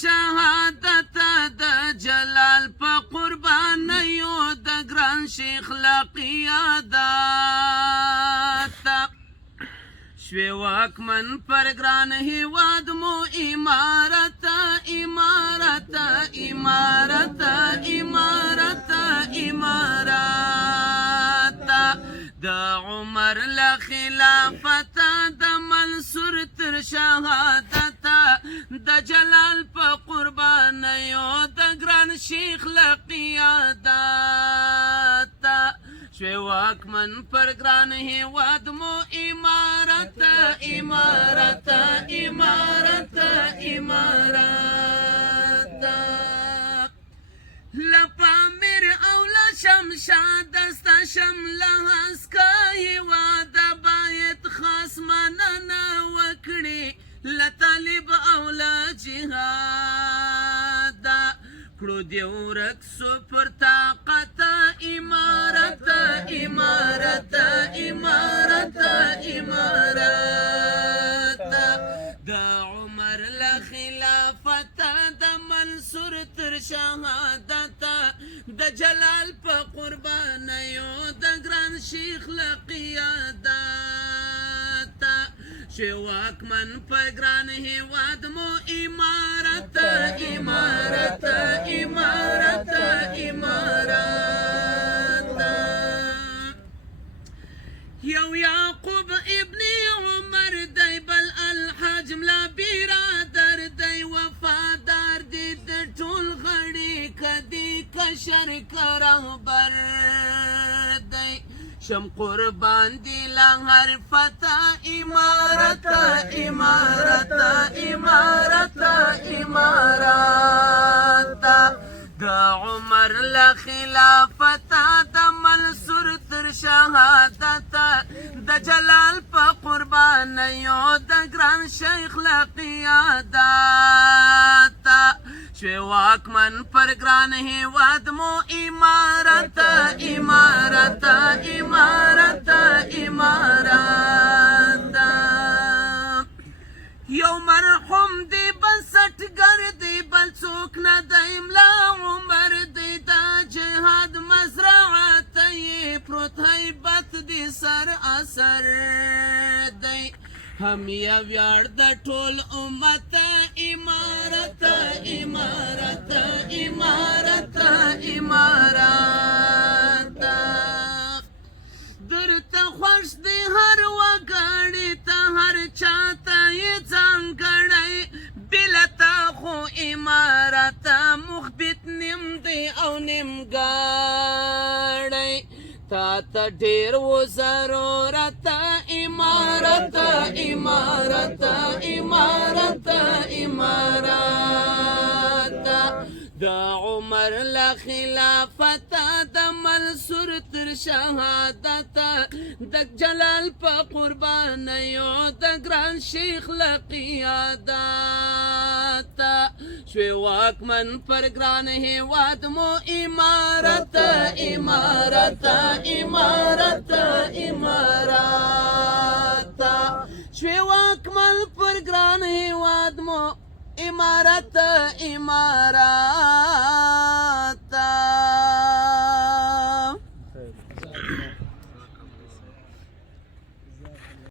شهادت د جلال په قربانیو د ګران شیخ له قیادت شوی واکمن پر ګران هیواد مو امارت امارت امارت امارت امارت د عمر له خلافت د منصور تر شهادت د جلال په قربانیو د ګران شیخ له قیادت شوی واکمن پر ګران هیواد مو امارت امارت امارت امارت لپامیر او لشمشاد ستا شمله هسکه هیواد باید خاص مننه وکړي لطالب او لجهاد کړو دې ورک سو پر طاقت امارت امارت امارت امارت د عمر له خلافت د منصور تر شهادت د جلال په قربانیو د ګران شیخ له قیادت شوی واکمن په ګران هیواد مو امارت امارت امارت امارت یو یعقوب ابن عمر دی بل الحاج ملا برادر دی وفادار دی د ټول غړي کدی کشر کرهبر دی شم قربان دی لهر فتا امارت امارت امارت امارت د عمر له خلافت د منصور تر شهادت د جلال په قربانیو د ګران شیخ له قیادت شوی واکمن پر ګران هیواد مو امارت امارت امارت امارت یو مرحوم دی بنسټګر دی بل څوک نه دی ملا عمر دی دا جهاد مزرعت یې پروت هیبت دی سر اثر دی هم یا ویاړ د ټول امت امارت امارت امارت امارت درته خوښ دی هر وګړي ته هر چاته یې ځانګړی بلته خو امارت مخبت نیم دی او نیمګړی تا ته ډېر و ضرورت امارت امارت امارت امارت د عمر له خلافت د منصور تر شهادت د جلال په قربانیو د ګران شیخ له قیادت شوی واکمن پر ګران هیواد مو امارت امارت امارت امارت شوی واکمن پر ګران هیواد مو امارت امارت